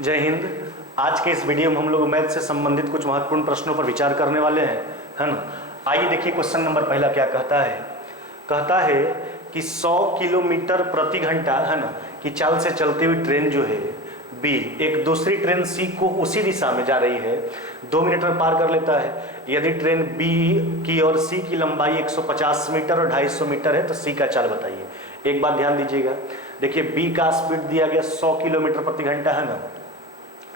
जय हिंद। आज के इस वीडियो में हम लोग मैथ से संबंधित कुछ महत्वपूर्ण प्रश्नों पर विचार करने वाले हैं, है ना। आइए देखिए क्वेश्चन नंबर पहला क्या कहता है। कहता है कि 100 किलोमीटर प्रति घंटा, है ना, की चाल से चलती हुई ट्रेन जो है बी एक दूसरी ट्रेन सी को उसी दिशा में जा रही है 2 मिनट में पार कर लेता है। यदि ट्रेन बी की और सी की लंबाई 150 मीटर और 250 मीटर है तो सी का चाल बताइए। एक बात ध्यान दीजिएगा, देखिए बी का स्पीड दिया गया 100 किलोमीटर प्रति घंटा, है ना।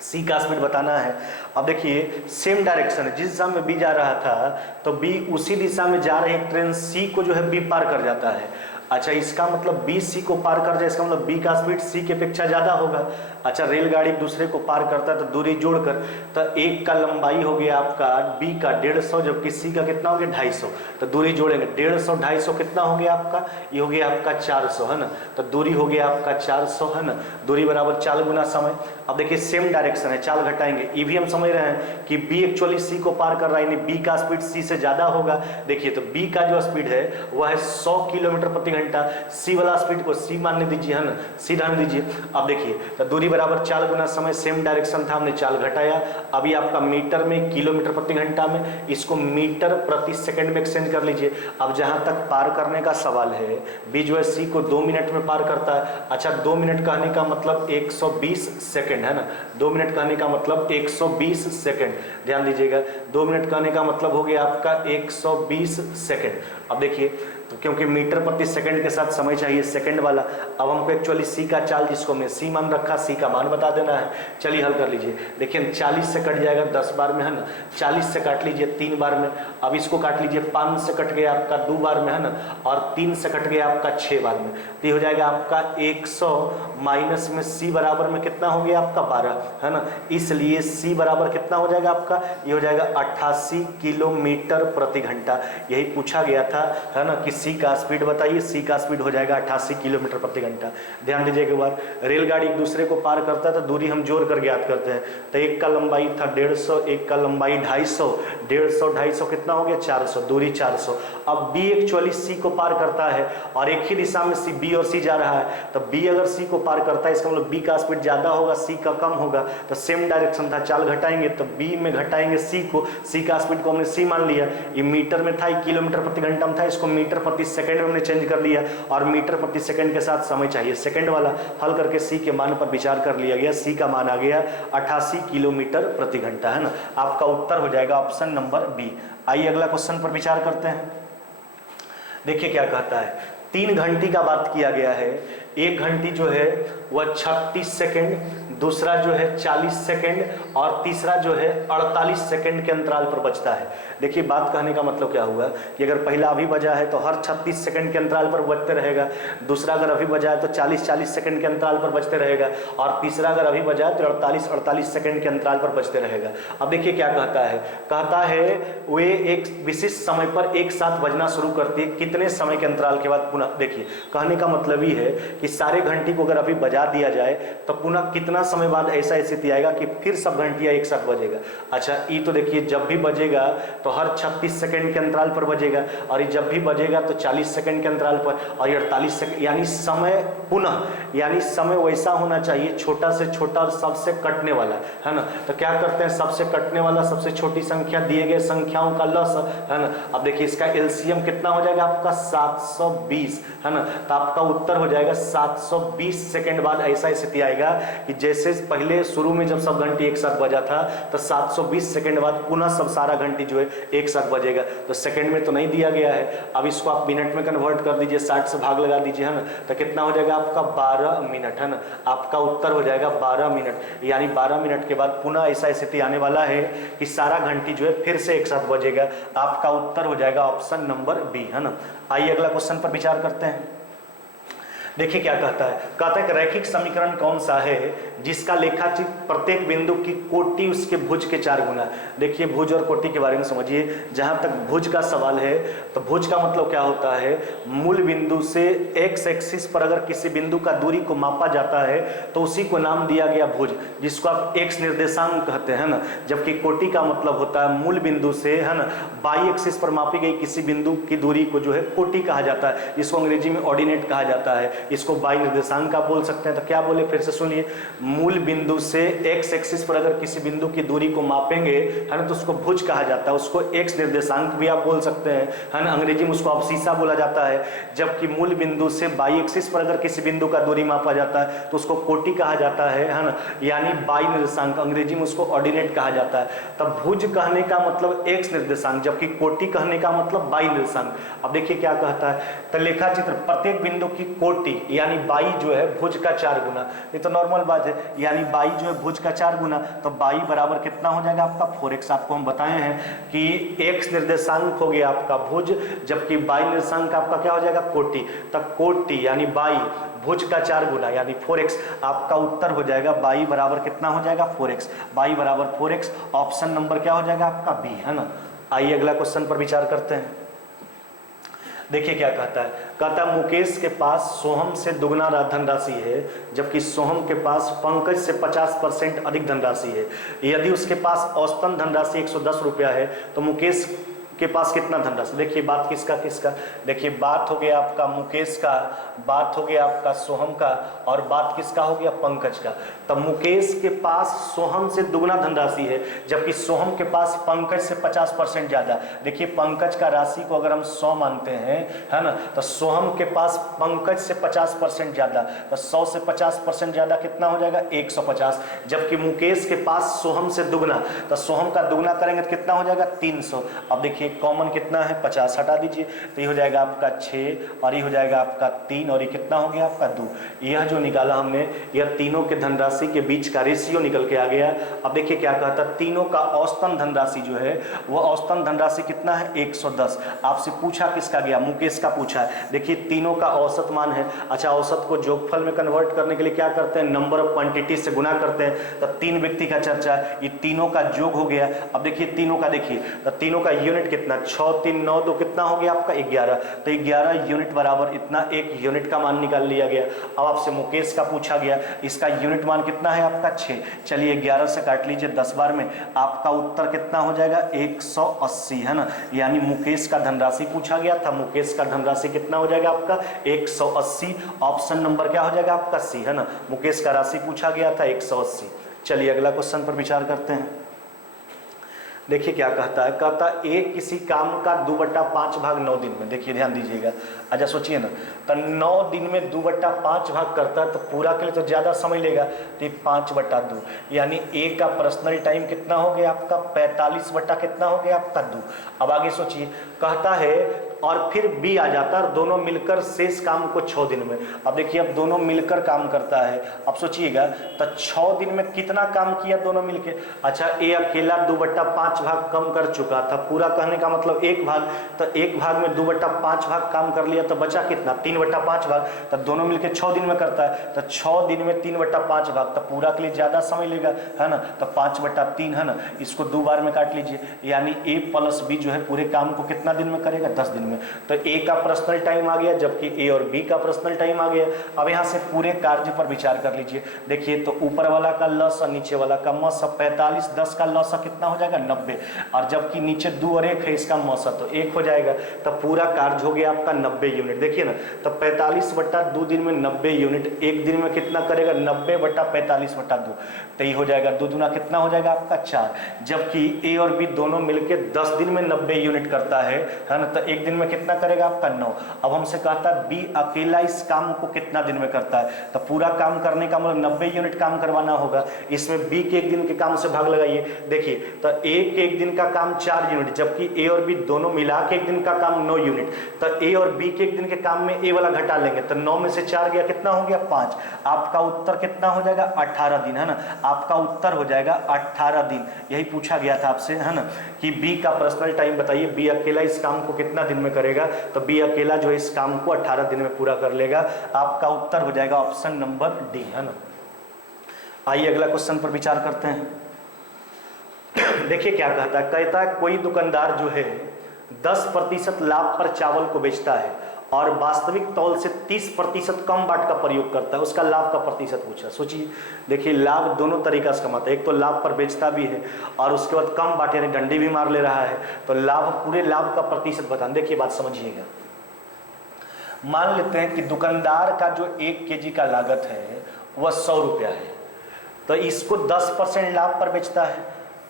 सी का स्पीड बताना है। अब देखिए सेम डायरेक्शन है, जिस दिशा में बी जा रहा था तो बी उसी दिशा में जा रही ट्रेन सी को जो है बी पार कर जाता है। अच्छा, इसका मतलब बी सी को पार कर जाए, इसका मतलब बी का स्पीड सी की अपेक्षा ज़्यादा होगा। अच्छा, रेलगाड़ी दूसरे को पार करता है तो दूरी जोड़कर तो एक का लंबाई हो गया आपका बी का 150, जबकि सी का कितना हो गया 250। तो दूरी जोड़ेंगे 150 250 कितना हो गया आपका, ये हो गया आपका 400, है ना। तो दूरी हो गया आपका 400, है ना। दूरी बराबर चाल गुना समय। अब देखिए सेम डायरेक्शन है, चाल घटाएंगे। ये भी हम समझ रहे हैं कि बी एक्चुअली सी को पार कर रहा है, यानी बी का स्पीड सी से ज़्यादा होगा। देखिए तो बी का जो स्पीड है वह है 100 किलोमीटर प्रति घंटा। सी वाला स्पीड को सी मानने दीजिए, है ना, सी ढाल दीजिए। अब देखिए तो दूरी बराबर चाल गुना समय, सेम डायरेक्शन था, हमने चाल घटाया। अभी आपका मीटर में किलोमीटर प्रति घंटा में, इसको मीटर प्रति सेकंड में एक्सचेंज कर लीजिए। अब जहां तक पार करने का सवाल है, बी जो है सी को 2 मिनट में पार करता है। अच्छा, 2 मिनट कहने का मतलब 120 सेकंड, है ना। 2 मिनट कहने का मतलब 120 सेकंड, ध्यान दीजिएगा। 2 मिनट कहने का मतलब हो गया आपका 120 सेकंड। अब देखिए तो क्योंकि मीटर प्रति सेकंड के साथ समय चाहिए सेकंड वाला, अब हमको एक्चुअली सी का चाल, जिसको हमने सी मान रखा, सी का मान बता देना है। चलिए हल कर लीजिए। देखिए 40 से कट जाएगा 10 बार में, है ना। 40 से काट लीजिए 3 बार में। अब इसको काट लीजिए 5 से कट गया आपका 2 बार में, है ना। और 3 से कट गया आपका 6 बार में। तो ये हो जाएगा आपका 100 माइनस में सी बराबर में कितना हो गया आपका 12, है ना। इसलिए सी बराबर कितना हो जाएगा आपका, ये हो जाएगा 88 किलोमीटर प्रति घंटा। यही पूछा गया था, है ना, कि सी का स्पीड बताइए। सी का स्पीड हो जाएगा 88 किलोमीटर प्रति घंटा। ध्यान दीजिए एक बार, रेलगाड़ी एक दूसरे को पार करता है तो दूरी हम जोड़ कर ज्ञात करते हैं। तो एक का लंबाई था 150, एक का लंबाई 250, 150 250 कितना हो गया 400, दूरी 400। अब बी एक्चुअली सी को पार करता है और एक ही दिशा में सी बी और सी जा रहा है, तो बी अगर सी को पार करता है इसका मतलब बी का स्पीड ज्यादा होगा, सी का कम होगा। तो सेम डायरेक्शन था, चाल घटाएंगे तो बी में घटाएंगे सी को, सी का स्पीड को हमने सी मान लिया। ये मीटर में था, किलोमीटर प्रति घंटा में था, इसको मीटर प्रति सेकंड में हमने चेंज कर लिया। और मीटर प्रति सेकंड के साथ समय चाहिए सेकंड वाला, हल करके सी के मान पर विचार कर लिया गया। सी का मान आ गया 88 किलोमीटर प्रति घंटा, है ना। आपका उत्तर हो जाएगा ऑप्शन नंबर बी। आइए अगला क्वेश्चन पर विचार करते हैं। देखिए क्या कहता है, 3 घंटी का बात किया गया है। एक घंटी जो है वह 36 सेकंड, दूसरा जो है 40 सेकंड और तीसरा जो है 48 सेकंड के अंतराल पर बजता है। देखिए बात कहने का मतलब क्या हुआ कि अगर पहला अभी बजा है तो हर 36 सेकंड के अंतराल पर बजते रहेगा, दूसरा अगर अभी बजा है तो 40-40 सेकंड के अंतराल पर बजते रहेगा, और तीसरा अगर अभी बजा है तो 48-48 सेकंड के अंतराल पर बजते रहेगा। अब देखिए क्या कहता है, कहता है वे एक विशिष्ट समय पर एक साथ बजना शुरू करती है, कितने समय के अंतराल के बाद पुनः। देखिए कहने का मतलब ये है कि सारे घंटी को अगर अभी बजा दिया जाए तो पुनः कितना समय बाद ऐसा स्थिति आएगा कि फिर सब घंटियां एक साथ बजेगा। अच्छा, ये तो देखिए जब भी बजेगा तो हर 36 सेकंड के अंतराल पर बजेगा, और ये जब भी बजेगा तो 40 सेकंड के अंतराल पर, और 48 सेकंड, यानी समय पुनः, यानी समय वैसा होना चाहिए छोटा से छोटा और सबसे कटने वाला, है ना। तो क्या करते हैं, सबसे कटने वाला सबसे छोटी संख्या दिए गए संख्याओं का लस, है ना। अब देखिए इसका एलसीएम कितना हो जाएगा आपका 720, है ना। तो आपका उत्तर हो जाएगा 720 सेकंड बाद ऐसा स्थिति आएगा कि जैसे पहले शुरू में जब सब घंटी एक साथ बजा था तो 720 सेकंड बाद पुनः सब सारा घंटी जो है एक साथ बजेगा। तो सेकंड में तो नहीं दिया गया है, अब इसको आप मिनट में कन्वर्ट कर दीजिए, 60 से भाग लगा दीजिए, है ना। तो कितना हो जाएगा आपका 12 मिनट, है ना। आपका उत्तर हो जाएगा 12 मिनट, यानी 12 मिनट के बाद पुनः ऐसा स्थिति आने वाला है कि सारा घंटी जो है फिर से एक साथ बजेगा। आपका उत्तर हो जाएगा ऑप्शन नंबर बी, है ना। आइए अगला क्वेश्चन पर विचार करते हैं। देखिए क्या कहता है, कहता है कि रैखिक समीकरण कौन सा है जिसका लेखाचित्र प्रत्येक बिंदु की कोटि उसके भुज के 4 गुना। देखिए भुज और कोटि के बारे में समझिए। जहां तक भुज का सवाल है तो भुज का मतलब क्या होता है, मूल बिंदु से एक्स एक्सिस पर अगर किसी बिंदु का दूरी को मापा जाता है तो उसी को नाम दिया गया भुज, जिसको आप एक्स निर्देशांक कहते हैं ना। जबकि कोटि का मतलब होता है मूल बिंदु से, है ना, बाई एक्सिस पर मापी गई किसी बिंदु की दूरी को जो है कोटि कहा जाता है, जिसको अंग्रेजी में ऑर्डिनेट कहा जाता है। इसको बाई निर्देशांक आप बोल सकते हैं। तो क्या बोले, फिर से सुनिए, मूल बिंदु से एक्स एक्सिस पर अगर किसी बिंदु की दूरी को मापेंगे, है ना, तो उसको भुज कहा जाता है, उसको एक्स निर्देशांक भी आप बोल सकते हैं, है ना, अंग्रेजी में उसको अब्सिसा बोला जाता है। जबकि मूल बिंदु से बाई एक्सिस पर अगर किसी बिंदु का दूरी मापा जाता है तो उसको कोटि कहा जाता है ना, यानी बाई निर्देशांक, अंग्रेजी में उसको ऑर्डिनेट कहा जाता है। तब भुज कहने का मतलब एक्स निर्देशांक, जबकि कोटि कहने का मतलब बाई निर्देशांक। अब देखिए क्या कहता है, तो लेखा चित्र प्रत्येक बिंदु की कोटि यानी बाई जो है भुज का 4 गुना, ये तो नॉर्मल बात है, यानी बाई जो है भुज का 4 गुना, तो बाई बराबर कितना हो जाएगा आपका 4x। आपको हम बताए हैं कि एक्स निर्देशांक हो गया आपका भुज, जबकि बाई निर्देशांक आपका क्या हो जाएगा कोटि। तब कोटि यानी बाई भुज का 4 गुना यानी 4x, आपका उत्तर हो जाएगा बाई बराबर कितना हो जाएगा 4x, बाई बराबर 4x। ऑप्शन नंबर क्या हो जाएगा आपका बी, है ना। आइए अगला क्वेश्चन पर विचार करते हैं। देखिए क्या कहता है, कहता है मुकेश के पास सोहम से दुगना धनराशि है, जबकि सोहम के पास पंकज से 50% अधिक धनराशि है। यदि उसके पास औसतन धनराशि 110 रुपया है तो मुकेश के पास कितना धनराशि। देखिए बात किसका किसका, देखिए बात हो गया आपका मुकेश का, बात हो गया आपका सोहम का, और बात किसका हो गया पंकज का। तब मुकेश के पास सोहम से दुगना धनराशि है, जबकि सोहम के पास पंकज से 50% ज्यादा। देखिए पंकज का राशि को अगर हम 100 मानते हैं, है ना, तो सोहम के पास पंकज से 50% ज्यादा, तो 100 से 50% ज्यादा कितना हो जाएगा 150। जबकि मुकेश के पास सोहम से दुगना, तो सोहम का दुगना करेंगे तो कितना हो जाएगा 300। अब देखिए कॉमन कितना है 50, हटा दीजिए, तो ये हो जाएगा आपका 6 और ये हो जाएगा आपका 3 और ये कितना हो गया आपका 2। यह जो निकाला हमने, यह तीनों के धनराशि के बीच का रेशियो निकल के आ गया। अब देखिए क्या कहता है, तीनों का औसतन धनराशि जो है वह औसतन धनराशि कितना है 110। आपसे पूछा किसका गया, मुकेश का पूछा है। देखिए तीनों का औसत मान है। अच्छा, औसत को जोगफल में कन्वर्ट करने के लिए क्या करते हैं, नंबर ऑफ क्वांटिटी से गुना करते हैं। तो 3 व्यक्ति का चर्चा है, ये तीनों का योग हो गया। अब देखिए तीनों का, देखिए तो तीनों का यूनिट कितना, 6 3 9 2 कितना हो गया आपका 11। तो 11 यूनिट बराबर इतना, एक यूनिट का मान निकाल लिया गया। अब आपसे मुकेश का पूछा गया, इसका यूनिट मान कितना है आपका 6। चलिए 11 से काट लीजिए 10 बार में, आपका उत्तर कितना हो जाएगा 180, है ना। यानी मुकेश का धनराशि पूछा गया था, मुकेश का धनराशि कितना हो जाएगा आपका 180। ऑप्शन नंबर क्या हो जाएगा आपका सी, है ना, मुकेश का राशि पूछा गया था 180। चलिए अगला क्वेश्चन पर विचार करते हैं। देखिए क्या कहता है, कहता ए किसी काम का 2/5 भाग 9 दिन में। देखिए ध्यान दीजिएगा, अच्छा सोचिए ना, तो 9 दिन में 2/5 भाग करता है तो पूरा के लिए तो ज़्यादा समय लेगा, तो 5/2 यानी ए का पर्सनल टाइम कितना हो गया आपका 45 कितना हो गया आपका 2। अब आगे सोचिए, कहता है और फिर बी आ जाता है, दोनों मिलकर शेष काम को 6 दिन में। अब देखिए अब दोनों मिलकर काम करता है, अब सोचिएगा तो 6 दिन में कितना काम किया दोनों मिलकर। अच्छा ए अकेला 2/5 भाग कम कर चुका था, पूरा कहने का मतलब 1 भाग, तो 1 भाग में 2/5 भाग काम कर लिया, तो बचा कितना 3/5 भाग। तब दोनों मिलकर 6 दिन में करता है, तो 6 दिन में 3/5 भाग, तो पूरा के लिए ज़्यादा समय लेगा, है ना, तो 5/3, है ना। इसको 2 बार में काट लीजिए, यानी ए प्लस बी जो है पूरे काम को कितना दिन में करेगा 10 दिन में। तो ए का पर्सनल टाइम आ गया, जबकि ए और बी का पर्सनल टाइम आ गया। अब यहां से पूरे कार्य पर विचार कर लीजिए। देखिए तो ऊपर वाला का लस और नीचे वाला का मस, 45 10 का लस कितना हो जाएगा 90, और जबकि नीचे 2 और 1 है इसका मस तो 1 हो जाएगा। तो पूरा कार्य हो गया आपका 90 यूनिट। देखिए ना, तो 45/2 दिन में 90 यूनिट, एक दिन में कितना करेगा 90/45/2, तो ये हो जाएगा 2 दूना कितना हो जाएगा आपका 4। जबकि ए और बी दोनों मिलकर 10 दिन में 90 यूनिट करता है ना, तो एक दिन में कितना करेगा आपका 9। अब हमसे कहता है बी अकेला इस काम को कितना दिन में करता है, तो पूरा काम करने का मतलब 90 यूनिट काम करवाना होगा। इसमें बी के एक दिन के काम से भाग लगाइए। देखिए तो ए के एक दिन का काम 4 यूनिट, जबकि ए और बी दोनों मिला के एक दिन का काम 9 यूनिट। तो ए और बी के एक दिन के काम में ए वाला घटा लेंगे, तो 9 में से 4 गया, कितना हो गया 5। आपका उत्तर कितना हो जाएगा 18 दिन, है ना। आपका उत्तर हो जाएगा 18 दिन। यही पूछा गया था आपसे, है ना, कि बी का पर्सनल टाइम बताइए, बी अकेला इस काम को कितना दिन में करेगा, तो बी अकेला जो इस काम को 18 दिन में पूरा कर लेगा। आपका उत्तर हो जाएगा ऑप्शन नंबर डी, है ना। आइए अगला क्वेश्चन पर विचार करते हैं। देखिए क्या कहता है, कहता है कोई दुकानदार जो है 10% लाभ पर चावल को बेचता है और वास्तविक तौल से 30% कम बाट का प्रयोग करता है, उसका लाभ का प्रतिशत पूछा। सोचिए, देखिए लाभ दोनों तरीका से कमाता है, एक तो लाभ पर बेचता भी है और उसके बाद कम बाट यानी डंडी भी मार ले रहा है, तो लाभ पूरे लाभ का प्रतिशत बताना। देखिए बात समझिएगा, मान लेते हैं कि दुकानदार का जो 1 केजी का लागत है वह 100 रुपया है, तो इसको 10% लाभ पर बेचता है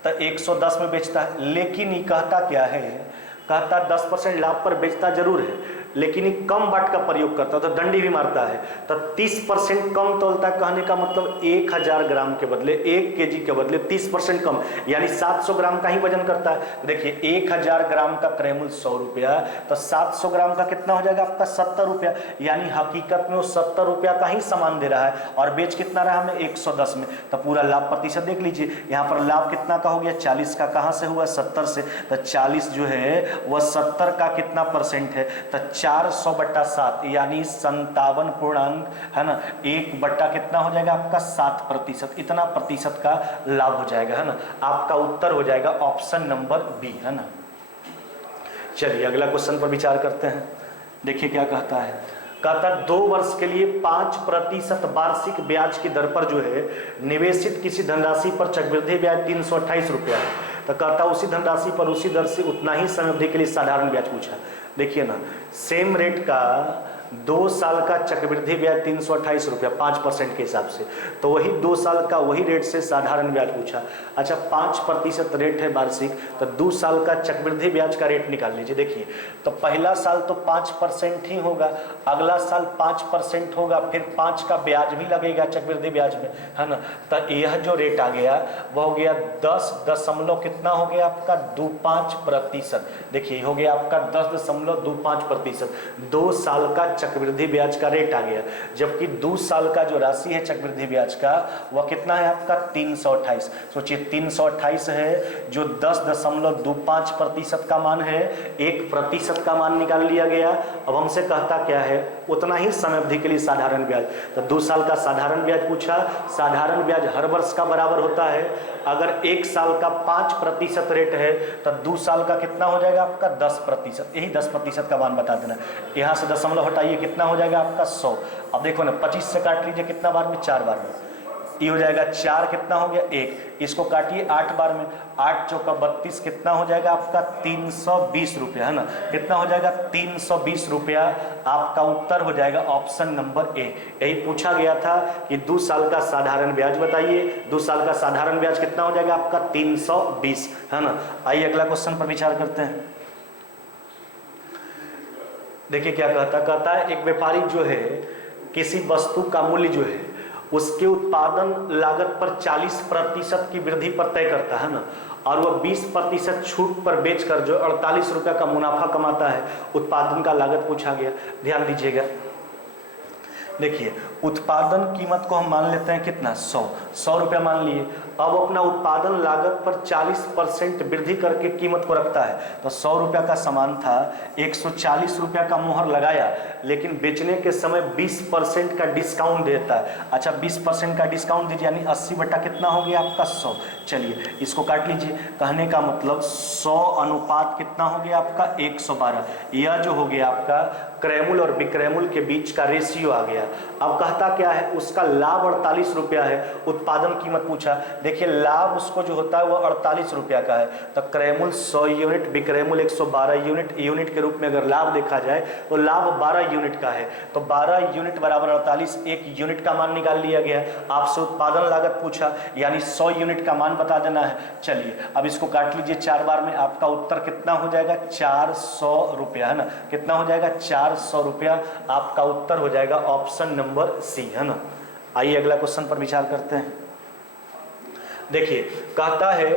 तो 110 में बेचता है। लेकिन ये कहता क्या है, कहता 10% लाभ पर बेचता जरूर है, लेकिन ये कम बाट का प्रयोग करता है तो डंडी भी मारता है, तो 30% कम तोलता है। कहने का मतलब 1000 ग्राम के बदले 1 केजी के बदले 30% कम, यानी 700 ग्राम का ही वजन करता है। देखिए 1000 ग्राम का क्रय मूल्य 100 रुपया, तो 700 ग्राम का कितना हो जाएगा आपका 70 रुपया, यानी हकीकत में वो 70 रुपया का ही सामान दे रहा है और बेच कितना रहा हमें 110 में। तो पूरा लाभ प्रतिशत देख लीजिए, यहाँ पर लाभ कितना का हो गया 40 का, कहाँ से हुआ 70 से, तो 40 जो है वह 70 का कितना परसेंट है, तो 400/7 यानी 57 पूर्णांक है ना, 1 कितना हो जाएगा आपका 7%, इतना प्रतिशत का लाभ हो जाएगा है ना। आपका उत्तर हो जाएगा ऑप्शन नंबर बी है ना। चलिए अगला क्वेश्चन पर विचार करते हैं। देखिए क्या कहता है, कहता 2 वर्ष के लिए 5% वार्षिक ब्याज की दर पर जो है निवेशित किसी धनराशि पर चक्रवृद्धि ब्याज 328 रुपया है, तो कहता उसी धनराशि पर उसी दर से उतना ही समय अवधि के लिए साधारण ब्याज पूछा। देखिए ना, सेम रेट का 2 साल का चक्रवृद्धि ब्याज 328 रुपया 5% के हिसाब से, तो वही 2 साल का वही रेट से साधारण ब्याज पूछा। अच्छा 5% रेट है वार्षिक, तो 2 साल का चक्रवृद्धि ब्याज का रेट निकाल लीजिए। देखिए तो पहला साल तो 5% ही होगा, अगला साल 5% होगा, फिर 5 का ब्याज भी लगेगा चक्रवृद्धि ब्याज में है ना। तो यह जो रेट आ गया वह हो गया 10 कितना हो गया आपका 25%। देखिए हो गया आपका 10.25%, 2 साल का चक्रवृद्धि ब्याज का रेट आ गया, जबकि 2 साल का जो राशि है चक्रवृद्धि ब्याज का वह कितना है आपका 328। सोचिए 328 है जो 10.25% का मान है, 1% का मान निकाल लिया गया। अब हमसे कहता क्या है, उतना ही समय अवधि के लिए साधारण ब्याज, तो 2 साल का साधारण ब्याज पूछा। साधारण ब्याज हर वर्ष का बराबर होता है, अगर 1 साल का 5% रेट है तो 2 साल का कितना हो जाएगा आपका 10%, यही 10% का मान बता देना। यहाँ से दशमलव हटाइए कितना हो जाएगा आपका 100। अब देखो ना 25 से काट लीजिए कितना बार में 4 बार में, ये हो जाएगा 4 कितना हो गया 1, इसको काटिए 8 बार में, 8 चौका 32 कितना हो जाएगा आपका 320 रुपया है ना, कितना हो जाएगा 320 रुपया। आपका उत्तर हो जाएगा ऑप्शन नंबर ए। यही पूछा गया था कि 2 साल का साधारण ब्याज बताइए, 2 साल का साधारण ब्याज कितना हो जाएगा आपका 320 है ना। आइए अगला क्वेश्चन पर विचार करते हैं। देखिए क्या कहता है एक व्यापारी जो है किसी वस्तु का मूल्य जो है उसके उत्पादन लागत पर 40% की वृद्धि पर तय करता है ना, और वह 20% छूट पर बेचकर जो 48 रुपया का मुनाफा कमाता है। उत्पादन का लागत पूछा गया, ध्यान दीजिएगा। देखिए उत्पादन कीमत को हम मान लेते हैं कितना 100 रुपया मान लिए। अब अपना उत्पादन लागत पर 40% वृद्धि करके कीमत को रखता है, तो 100 रुपया का सामान था, 140 रुपया का मोहर लगाया, लेकिन बेचने के समय 20% का डिस्काउंट देता है। अच्छा 20% का डिस्काउंट दीजिए, यानी 80 बटा कितना हो गया आपका 100। चलिए इसको काट लीजिए, कहने का मतलब 100 अनुपात कितना हो गया आपका 112। यह जो हो गया आपका क्रयमूल्य और विक्रयमूल्य के बीच का रेशियो आ गया। अब कहता क्या है, उसका लाभ 48 रुपया है, उत्पादन कीमत पूछा। देखिए लाभ उसको जो होता है वो 48 रुपया का है, तो क्रयमूल्य 100 यूनिट, विक्रयमूल्य 112 यूनिट, यूनिट के रूप में अगर लाभ देखा जाए तो लाभ 12 यूनिट का है, तो 12 यूनिट बराबर 48, 1 यूनिट का मान निकाल लिया गया। आपसे उत्पादन लागत पूछा, यानी 100 यूनिट का मान बता देना है। चलिए अब इसको काट लीजिए 4 बार में, आपका उत्तर कितना हो जाएगा 400 रुपया है ना, कितना हो जाएगा 400 रुपया। आपका उत्तर हो जाएगा ऑप्शन नंबर सी है ना। आइए अगला क्वेश्चन पर विचार करते हैं। देखिए कहता है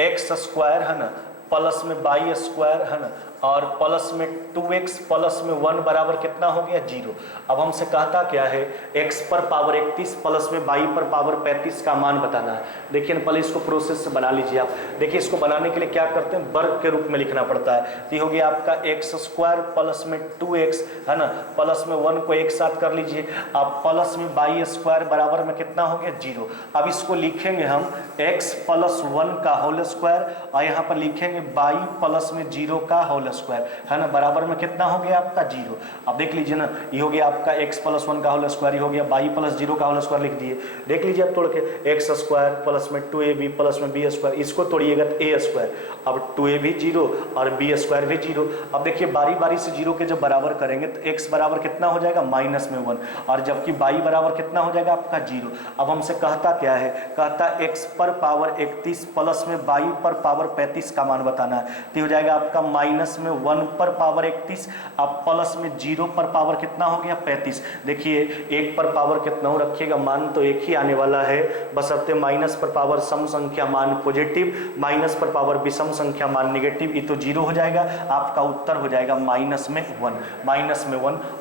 एक्स स्क्वायर है ना प्लस में वाई स्क्वायर है ना, और प्लस में 2x प्लस में 1 बराबर कितना हो गया 0। अब हमसे कहता क्या है, x पर पावर 31 प्लस में y पर पावर 35 का मान बताना है। देखिए पहले इसको प्रोसेस से बना लीजिए आप। देखिए इसको बनाने के लिए क्या करते हैं, वर्ग के रूप में लिखना पड़ता है। तो ये हो गया आपका एक्स स्क्वायर प्लस में 2x है ना, प्लस में 1 को एक साथ कर लीजिए। अब प्लस में वाई स्क्वायर बराबर में कितना हो गया 0। अब इसको लिखेंगे हम x प्लस 1 का होल स्क्वायर, और यहाँ पर लिखेंगे y प्लस में 0 का होल स्क्वायर, है ना, बराबर में कितना हो गया आपका 0। अब देख लीजिए ना, ये हो गया आपका x प्लस 1 का होल स्क्वायर, ये हो गया y प्लस 0 का होल स्क्वायर लिख दिए। देख लीजिए अब तोड़ के x स्क्वायर प्लस में 2ab प्लस में b स्क्वायर, इसको तोड़िएगा तो a स्क्वायर, अब 2a भी 0 और b स्क्वायर भी 0। अब देखिए बारी बारी से 0 के जब बराबर करेंगे तो x बराबर कितना हो जाएगा -1, और जबकि y बराबर कितना हो जाएगा आपका 0। अब हमसे कहता क्या है, कहता x पर पावर 31 प्लस में y पर पावर 35 का मान बताना है। तो हो जाएगा आपका -1 पर पावर 31, अब प्लस में 0 पर पावर कितना हो गया 35। देखिए 1 पर पावर कितना हो रखिएगा, मान तो एक ही आने वाला है, बशर्ते माइनस पर पावर सम संख्या मान पॉजिटिव, माइनस पर पावर विषम संख्या मान नेगेटिव, ये तो 0 हो जाएगा। आपका उत्तर हो जाएगा -1।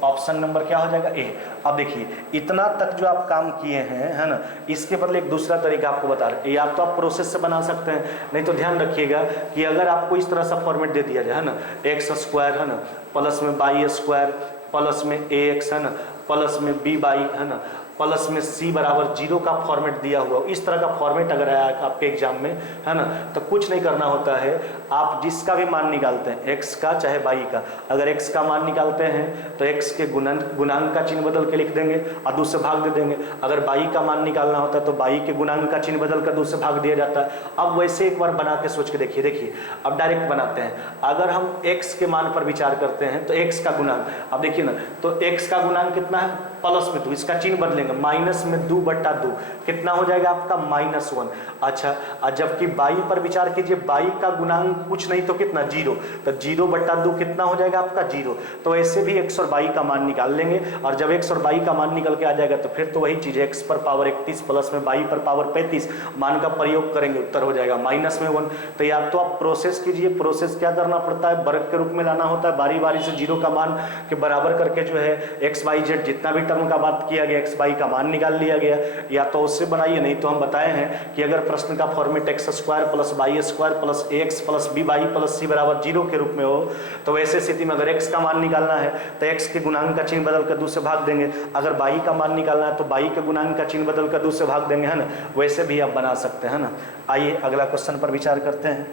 ऑप्शन नंबर क्या हो जाएगा ए। अब देखिए इतना तक जो आप काम किए हैं, है ना, इसके बदले एक दूसरा तरीका आपको बता रहे हैं, या तो आप प्रोसेस से बना सकते हैं, नहीं तो ध्यान रखिएगा कि अगर आपको इस तरह सा फॉर्मेट दे दिया जाए, है ना, x स्क्वायर, है ना, प्लस में y स्क्वायर प्लस में ax, है ना, प्लस में by, है ना, प्लस में c बराबर 0 का फॉर्मेट दिया हुआ, इस तरह का फॉर्मेट अगर आया आपके एग्जाम में, है ना, तो कुछ नहीं करना होता है, आप जिसका भी मान निकालते हैं x का चाहे y का, अगर x का मान निकालते हैं तो x के गुणांक का चिन्ह बदल के लिख देंगे और 2 से भाग दे देंगे। अगर y का मान निकालना होता है तो y के गुणांक का चिन्ह बदल कर 2 से भाग दिया जाता है। अब वैसे एक बार बना के सोच के देखिए, अब डायरेक्ट बनाते हैं। अगर हम x के मान पर विचार करते हैं तो x का गुणांक, अब देखिए ना, तो x का गुणांक कितना है प्लस में 2, इसका चिन्ह बदलेंगे -2/2 कितना हो जाएगा आपका -1। अच्छा, और जबकि y पर विचार कीजिए, y का गुणांक कुछ नहीं तो कितना 0, तो 0/2 कितना हो जाएगा आपका 0। तो ऐसे भी x और y का मान निकाल लेंगे, और जब x और y का मान निकल के आ जाएगा तो फिर तो वही चीज है, x पर पावर 31 प्लस में y पर पावर 35 मान का प्रयोग करेंगे, उत्तर हो जाएगा -1। तो या तो आप प्रोसेस कीजिए, प्रोसेस क्या करना पड़ता है, वर्ग के रूप में लाना होता है, बारी बारी से 0 का मान के बराबर करके जो है x y z जितना भी टर्म का बात किया गया x y का मान निकाल लिया गया, या तो उससे बनाइए, नहीं तो हम बताए हैं कि अगर प्रश्न का format x square plus y square plus ax plus by plus c बराबर 0 के रूप में हो, तो वैसे स्थिति में अगर x का मान निकालना है तो x के गुणांक का चिन्ह बदल कर 2 से भाग देंगे, अगर y का मान निकालना है तो y के गुणांक का चिन्ह बदल कर 2 से भाग देंगे, है ना, वैसे भी आप बना सकते हैं ना। आइए अगला क्वेश्चन पर विचार करते हैं।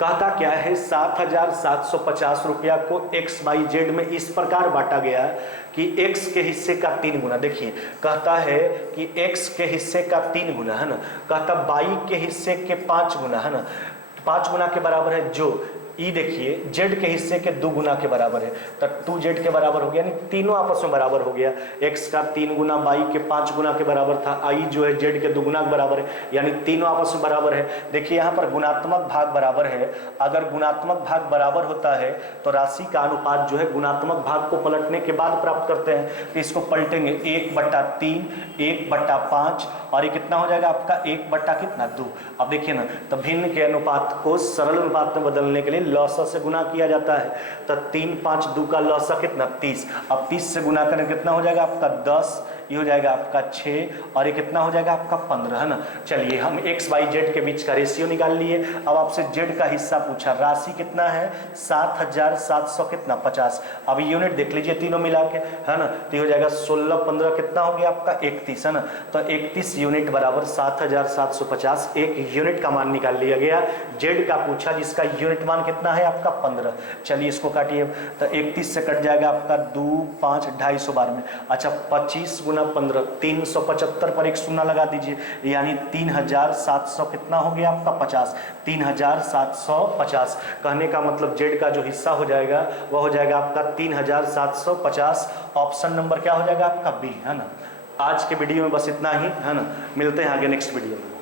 कहता क्या है, 7,750 रुपया को x y z में इस प्रकार बांटा गया कि x के हिस्से का 3 गुना, देखिए कहता है कि x के हिस्से का 3 गुना, है ना, कहता y के हिस्से के 5 गुना, है ना, 5 गुना के बराबर है, जो ई देखिए z के हिस्से के 2 गुना के बराबर है, तो 2z के बराबर हो गया, यानी तीनों आपस में बराबर हो गया। x का 3 गुना y के 5 गुना के बराबर था, i जो है z के 2 गुना के बराबर है, यानी तीनों आपस में बराबर है। देखिए यहाँ पर गुणात्मक भाग बराबर है, अगर गुणात्मक भाग बराबर होता है तो राशि का अनुपात जो है गुणात्मक भाग को पलटने के बाद प्राप्त करते हैं, तो इसको पलटेंगे 1/3 1/5 और ये कितना हो जाएगा आपका 1/2। अब देखिए ना, तो भिन्न के अनुपात को सरल अनुपात में बदलने के लिए लॉसा से गुना किया जाता है, तो 3 5 2 का लॉसा कितना 30, अब 30 से गुना करें कितना हो जाएगा आपका 10, ये हो जाएगा आपका 6 और ये कितना हो जाएगा आपका 15, है ना। चलिए हम x y z के बीच का रेशियो निकाल लिए। अब आपसे z का हिस्सा पूछा, राशि कितना है 7,700 कितना 50। अब यूनिट देख लीजिए तीनों मिला के, है ना, तो ये हो जाएगा 16 15 कितना हो गया आपका 31, है ना, तो 31 यूनिट बराबर 7,750, एक यूनिट का मान निकाल लिया गया। z का पूछा जिसका यूनिट मान कितना है आपका 15। चलिए इसको काटिए, तो 31 से कट जाएगा आपका 2 5 250 बार में, अच्छा 25 गुना 15 375 पर एक शून्य लगा दीजिए, यानी 3,700 कितना हो गया आपका 50, 3,750। कहने का मतलब z का जो हिस्सा हो जाएगा वह हो जाएगा आपका 3,750। ऑप्शन नंबर क्या हो जाएगा आपका बी, है ना। आज के वीडियो में बस इतना ही, है ना, मिलते हैं आगे नेक्स्ट वीडियो में।